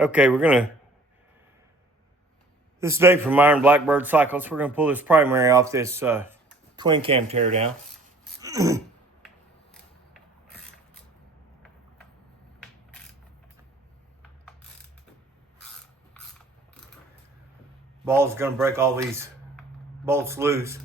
Okay, this is Dave from Iron Blackbird Cycles. We're gonna pull this primary off this twin cam teardown. Ball's gonna break all these bolts loose.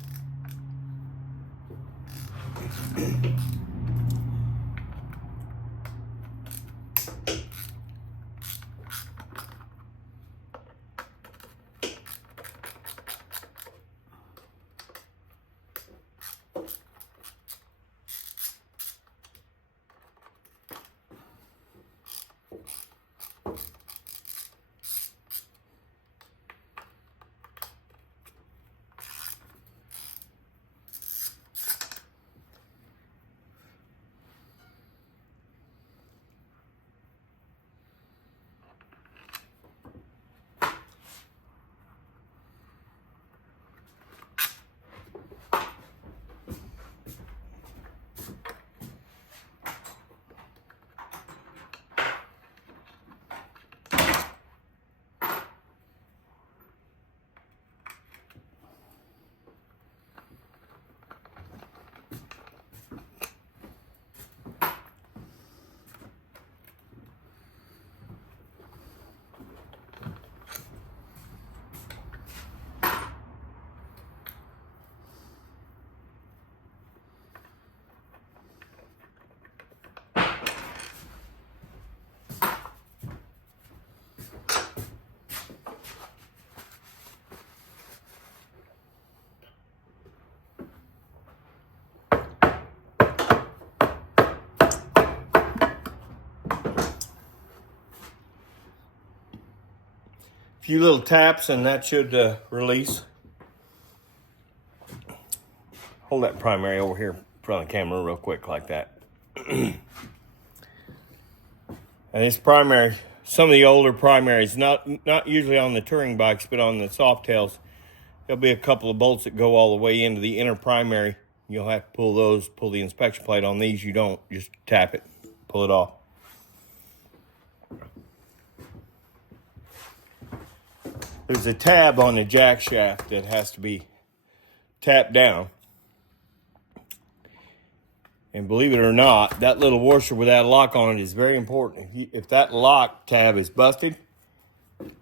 A few little taps and that should release. Hold that primary over here in front of the camera real quick like that. And this primary, some of the older primaries, not usually on the touring bikes, but on the Softails, there'll be a couple of bolts that go all the way into the inner primary. You'll have to pull those, pull the inspection plate. On these, you don't. Just tap it, pull it off. There's a tab on the jack shaft that has to be tapped down. And believe it or not, that little washer with that lock on it is very important. If that lock tab is busted,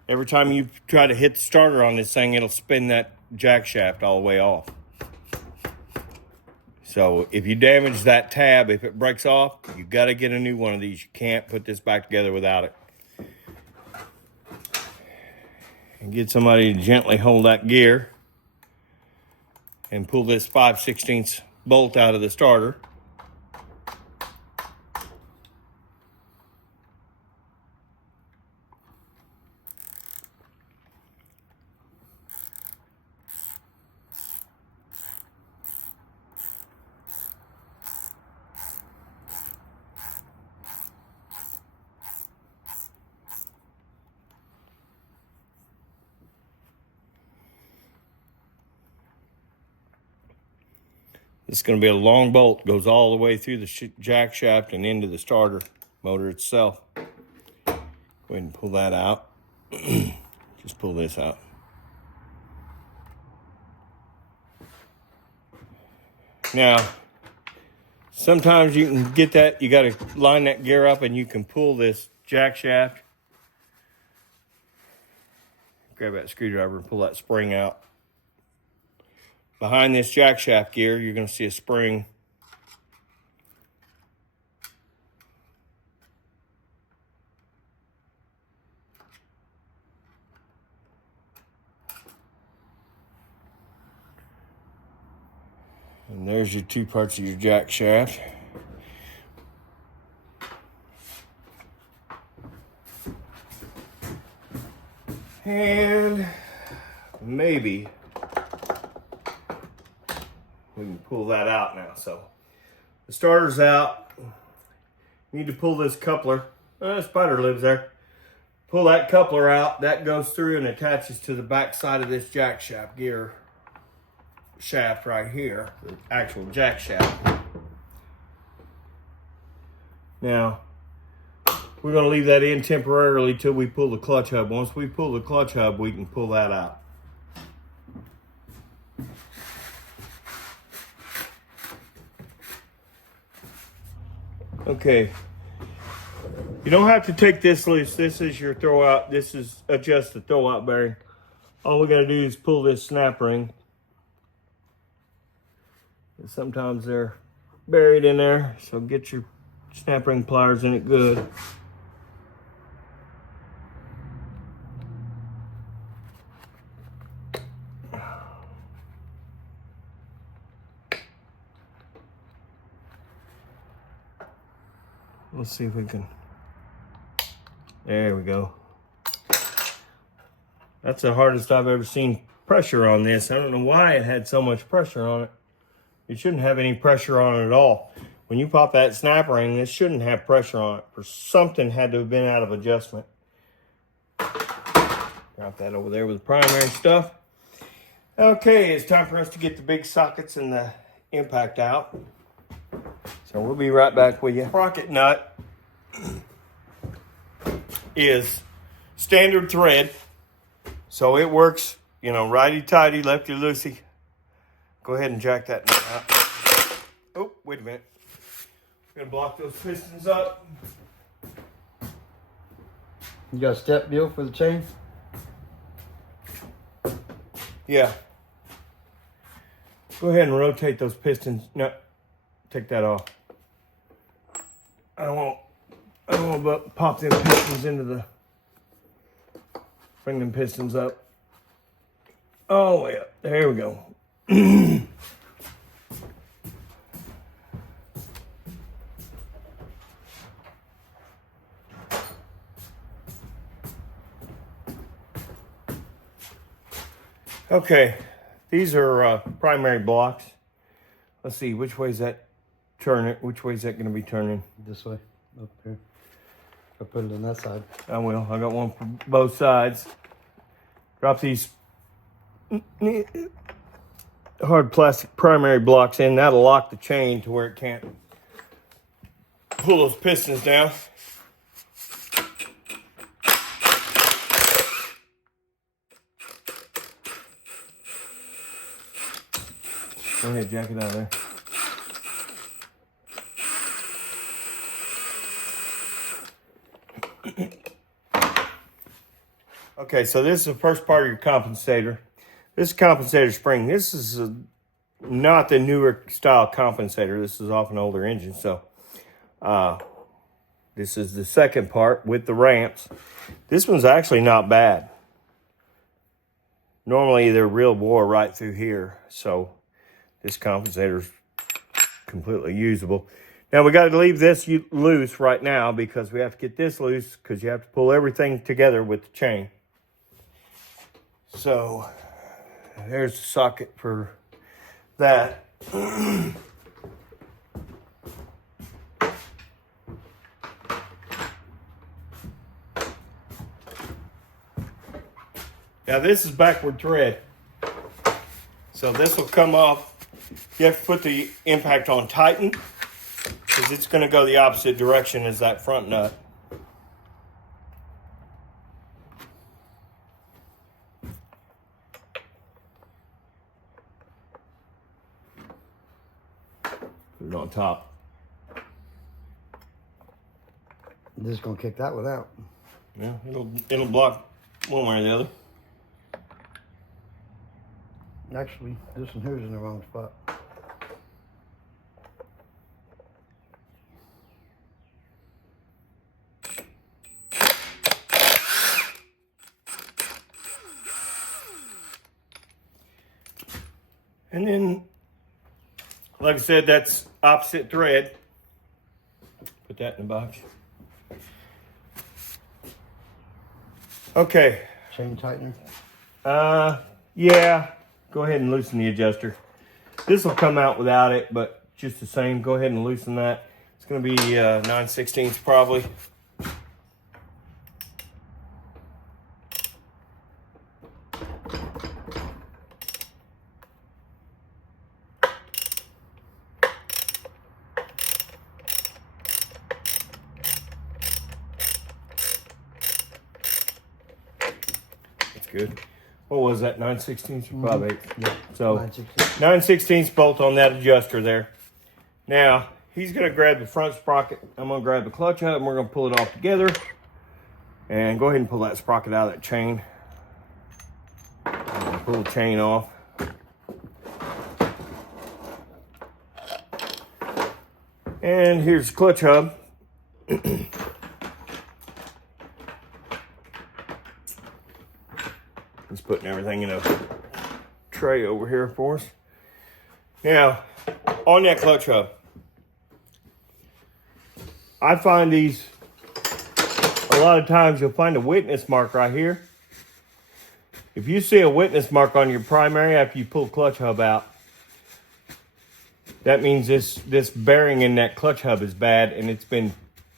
every time you try to hit the starter on this thing, it'll spin that jack shaft all the way off. So if you damage that tab, if it breaks off, you've got to get a new one of these. You can't put this back together without it. And get somebody to gently hold that gear and pull this 5/16 bolt out of the starter. It's going to be a long bolt, goes all the way through the jack shaft and into the starter motor itself. Go ahead and pull that out. Just pull this out. Now, sometimes you can get that, you got to line that gear up and you can pull this jack shaft. Grab that screwdriver and pull that spring out. Behind this jack shaft gear, you're going to see a spring. And there's your two parts of your jack shaft. And maybe we can pull that out now. So the starter's out. You need to pull this coupler. Spider lives there. Pull that coupler out. That goes through and attaches to the back side of this jack shaft gear shaft right here, the actual jack shaft. Now, we're going to leave that in temporarily till we pull the clutch hub. Once we pull the clutch hub, we can pull that out. Okay. You don't have to take this loose. This is your throw out. This is adjust the throw out bearing. All we got to do is pull this snap ring. Sometimes they're buried in there, so get your snap ring pliers in it good. Let's see if we can. There we go. That's the hardest I've ever seen pressure on this. I don't know why it had so much pressure on it. It shouldn't have any pressure on it at all. When you pop that snap ring, this shouldn't have pressure on it. For something had to have been out of adjustment. Drop that over there with the primary stuff. Okay, it's time for us to get the big sockets and the impact out. So we'll be right back with you. Sprocket nut is standard thread. So it works, you know, righty-tighty, lefty-loosey. Go ahead and jack that nut out. Oh, wait a minute. I'm gonna block those pistons up. You got a step deal for the chain? Yeah. Go ahead and rotate those pistons. No, take that off. I don't want to pop them pistons into the. Bring them pistons up. All the way up. There we go. Okay, these are primary blocks. Let's see, which way is that turning? Which way is that going to be turning? This way, up here. I'll put it on that side. I will. I got one for both sides. Drop these hard plastic primary blocks in. That'll lock the chain to where it can't pull those pistons down. Go ahead, jack it out of there. Okay, so this is the first part of your compensator. This compensator spring. This is not the newer style compensator. This is off an older engine. So this is the second part with the ramps. This one's actually not bad. Normally they're real bore right through here. So this compensator's completely usable. Now we got to leave this loose right now because we have to get this loose because you have to pull everything together with the chain. So there's the socket for that. Now this is backward thread. So this will come off. You have to put the impact on tighten because it's going to go the opposite direction as that front nut. Put it on top. I'm just gonna kick that one out. Yeah, it'll block one way or the other. Actually, this one here's in the wrong spot. And then, like I said, that's opposite thread. Put that in the box. Okay. Chain tightener? Yeah. Go ahead and loosen the adjuster. This will come out without it, but just the same, go ahead and loosen that. It's going to be 9/16 probably. good. What was that, 9/16 or 5/8? Yeah. So 9/16. 9/16 bolt on that adjuster there. Now, he's going to grab the front sprocket. I'm going to grab the clutch hub and we're going to pull it off together. And go ahead and pull that sprocket out of that chain. Pull the chain off. And here's the clutch hub. Just putting everything in a tray over here for us. Now, on that clutch hub, I find these, a lot of times you'll find a witness mark right here. If you see a witness mark on your primary after you pull the clutch hub out, that means this bearing in that clutch hub is bad and it's been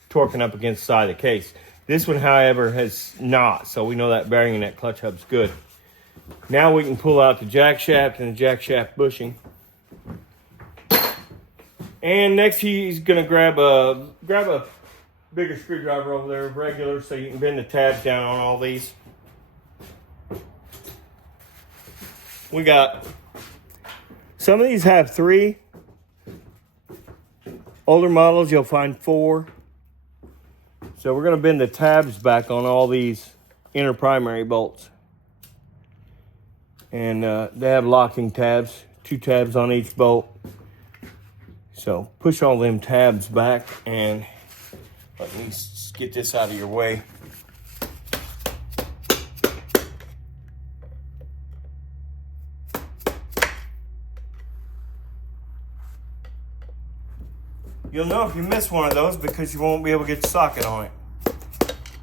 torquing up against the side of the case. This one, however, has not, so we know that bearing in that clutch hub is good. Now we can pull out the jack shaft and the jack shaft bushing. And next he's gonna grab a bigger screwdriver over there, regular, so you can bend the tabs down on all these. We got, some of these have 3. Older models, you'll find 4. So we're gonna bend the tabs back on all these inner primary bolts. And they have locking tabs, 2 tabs on each bolt. So push all them tabs back and let me get this out of your way. You'll know if you miss one of those because you won't be able to get the socket on it.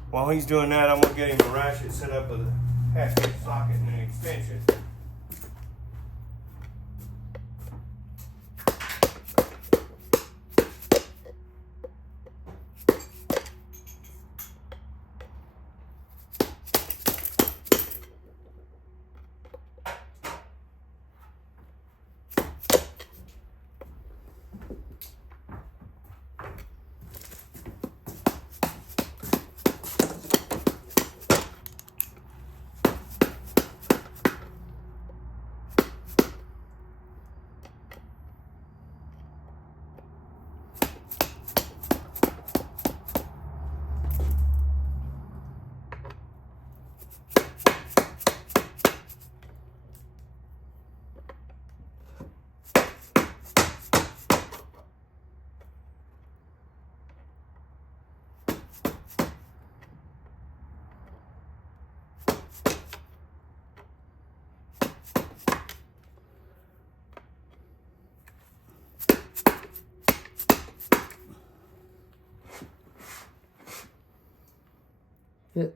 While he's doing that, I'm gonna get him a ratchet set up with a half-inch socket and an extension. Yeah.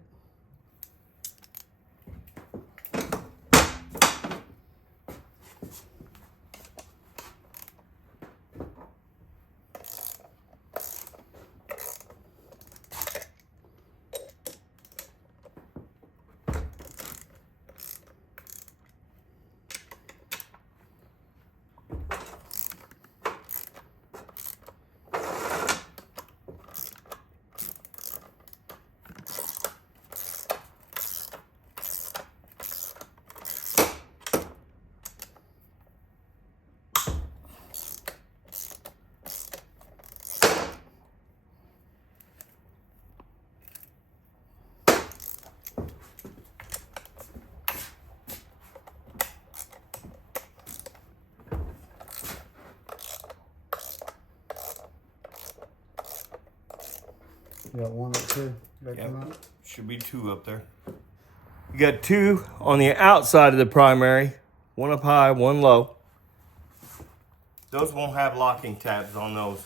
You got 1 up there. Yep. Should be 2 up there. You got 2 on the outside of the primary, 1 up high, 1 low. Those won't have locking tabs on those.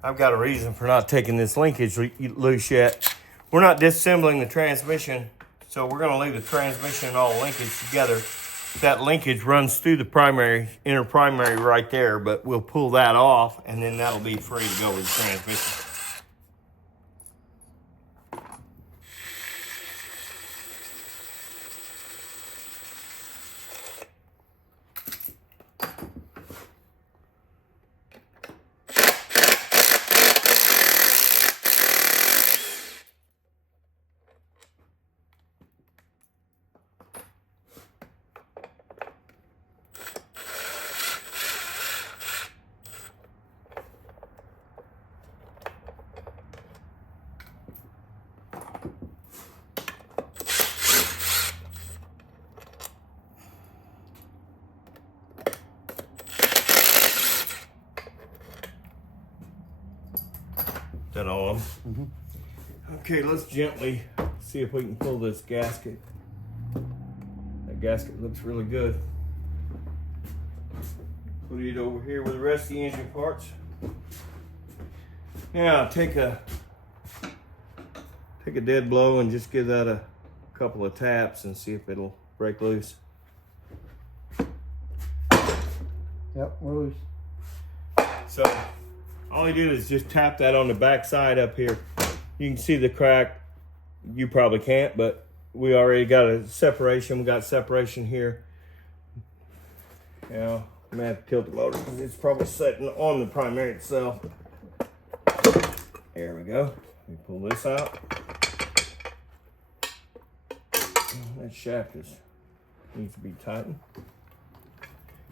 I've got a reason for not taking this linkage loose yet. We're not disassembling the transmission, so we're going to leave the transmission and all the linkage together. That linkage runs through the primary, inner primary right there, but we'll pull that off, and then that'll be free to go with the transmission. on them. Okay, let's gently see if we can pull this gasket. That gasket looks really good. Put it over here with the rest of the engine parts. Now take a dead blow and just give that a couple of taps and see if it'll break loose. Yep, we're loose. So all I do is just tap that on the back side up here. You can see the crack. You probably can't, but we already got a separation. We got separation here. Now I'm gonna have to tilt the motor because it's probably sitting on the primary itself. There we go. Let me pull this out. That shaft needs to be tightened.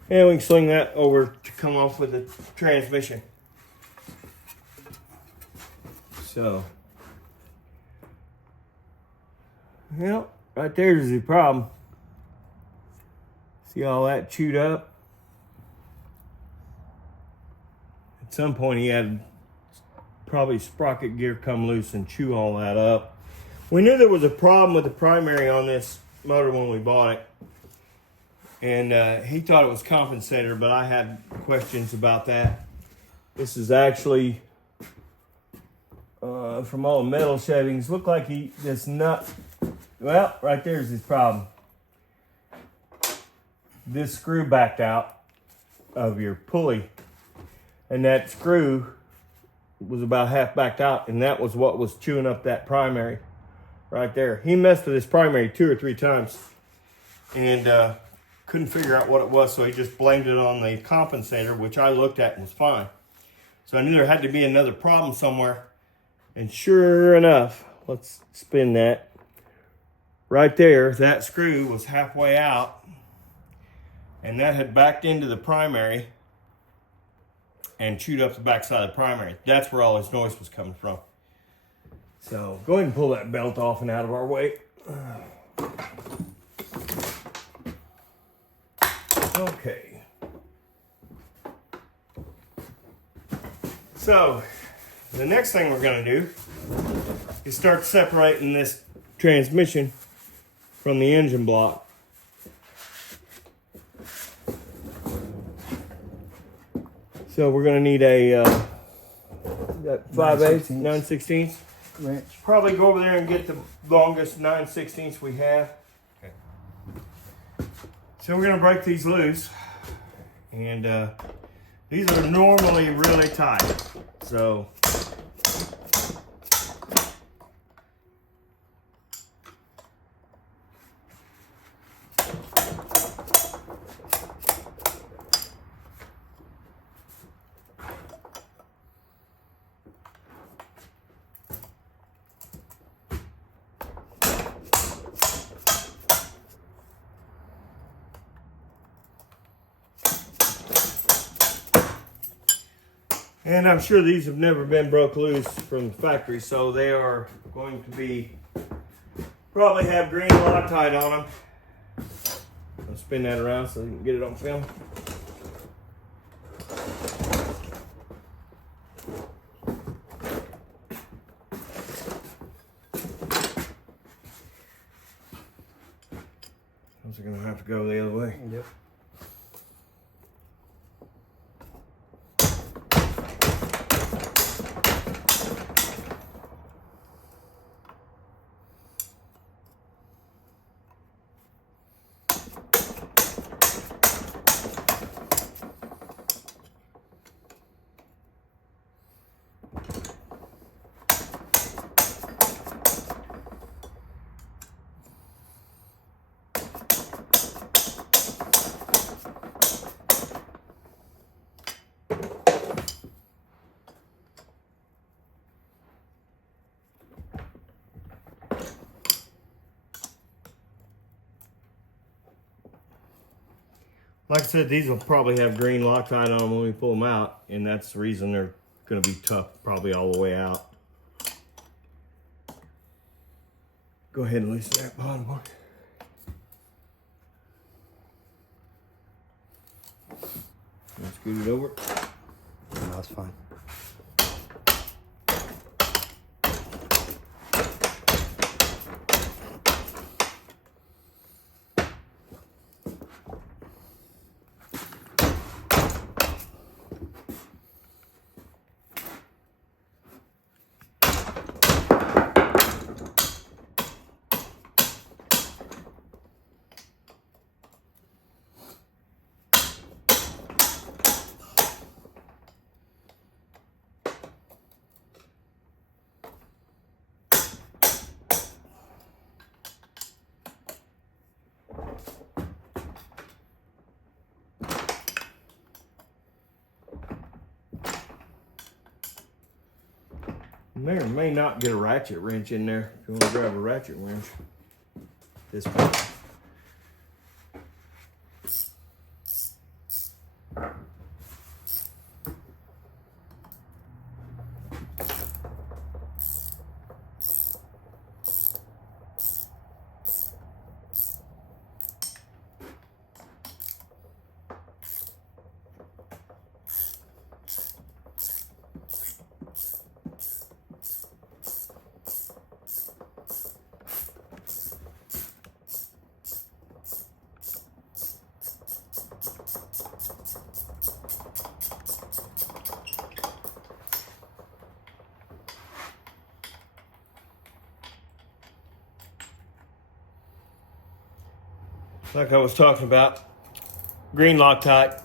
And we can sling that over to come off with the transmission. So, well, right there's the problem. See all that chewed up? At some point he had probably sprocket gear come loose and chew all that up. We knew there was a problem with the primary on this motor when we bought it. And he thought it was compensator, but I had questions about that. This is actually from all the metal shavings. Look like this nut. Well, right there's his problem. This screw backed out of your pulley, and that screw was about half backed out, and that was what was chewing up that primary right there. He messed with his primary 2 or 3 times, and couldn't figure out what it was, so he just blamed it on the compensator, which I looked at and was fine. So I knew there had to be another problem somewhere. And sure enough, let's spin that. Right there, that screw was halfway out, and that had backed into the primary and chewed up the backside of the primary. That's where all his noise was coming from. So go ahead and pull that belt off and out of our way. Okay. So the next thing we're going to do is start separating this transmission from the engine block. So we're going to need a 5/8, 9/16 Wrench. Probably go over there and get the longest 9/16 we have. Okay. So we're going to break these loose, and these are normally really tight. So and I'm sure these have never been broke loose from the factory, so they are going to be, probably have green Loctite on them. I'll spin that around so you can get it on film. Those are going to have to go the other way. Yep. Like I said, these will probably have green Loctite on them when we pull them out, and that's the reason they're going to be tough probably all the way out. Go ahead and loosen that bottom one. Let's scoot it over. No, that's fine. May or may not get a ratchet wrench in there if you want to grab a ratchet wrench. This way. Like I was talking about, green Loctite.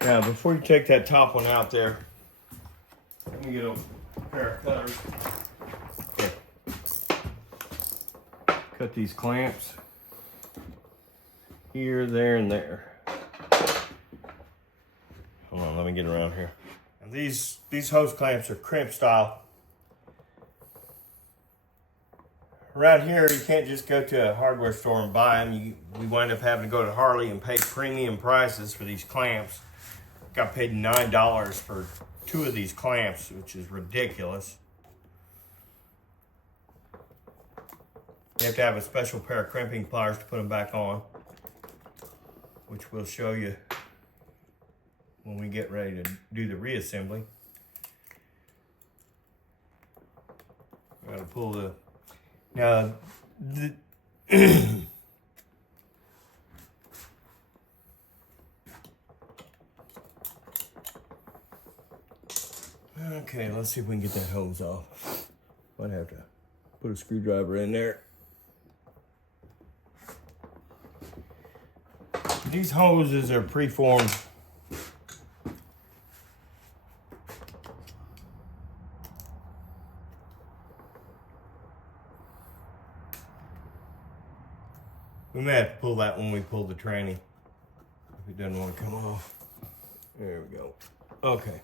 Now, before you take that top one out there, let me get a pair of cutters. Okay. Cut these clamps here, there, and there. Hold on, let me get around here. And these hose clamps are crimp style. Around here, you can't just go to a hardware store and buy them. We wind up having to go to Harley and pay premium prices for these clamps. Got paid $9 for 2 of these clamps, which is ridiculous. You have to have a special pair of crimping pliers to put them back on, which we'll show you when we get ready to do the reassembly. Gotta pull the, now, okay, let's see if we can get that hose off. Might have to put a screwdriver in there. These hoses are preformed. We may have to pull that when we pull the tranny, if it doesn't want to come off. There we go. Okay.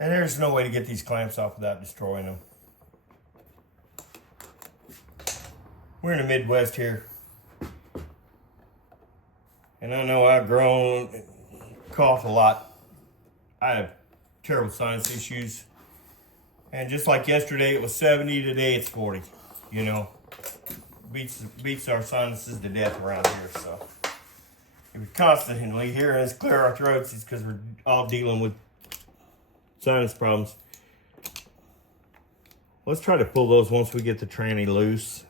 And there's no way to get these clamps off without destroying them. We're in the Midwest here. And I know I've grown, cough a lot. I have terrible sinus issues. And just like yesterday, it was 70, today it's 40. You know, beats our sinuses to death around here. So if we constantly hearing us clear our throats, it's because we're all dealing with sinus problems. Let's try to pull those once we get the tranny loose.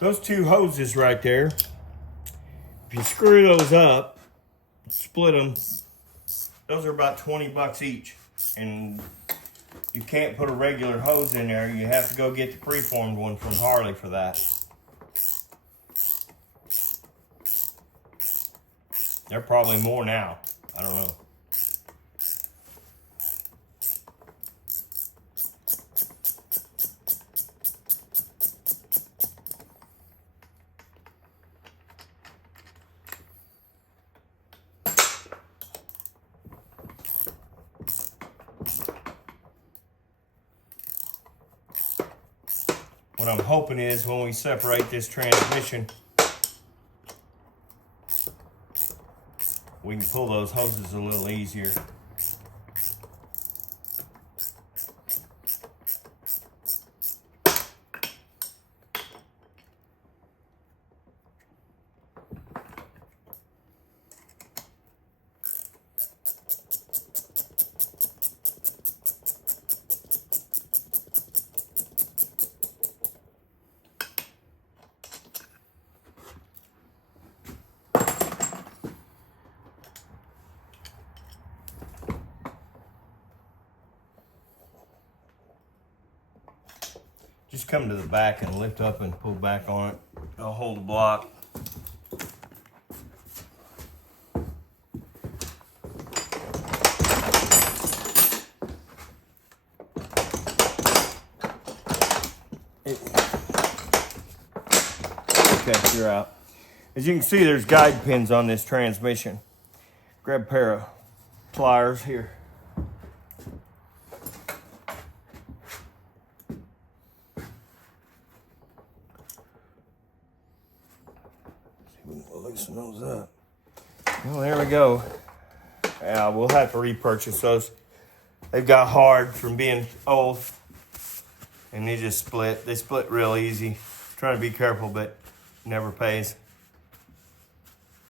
Those 2 hoses right there, if you screw those up, split them, those are about 20 bucks each. And you can't put a regular hose in there. You have to go get the preformed one from Harley for that. They're probably more now. I don't know. what I'm hoping is when we separate this transmission, we can pull those hoses a little easier. Just come to the back and lift up and pull back on it. I'll hold the block. Okay, you're out. As you can see, there's guide pins on this transmission. Grab a pair of pliers here. We'll loosen those up. Well, there we go. Yeah, we'll have to repurchase those. They've got hard from being old, and they just split. They split real easy. Trying to be careful, but never pays.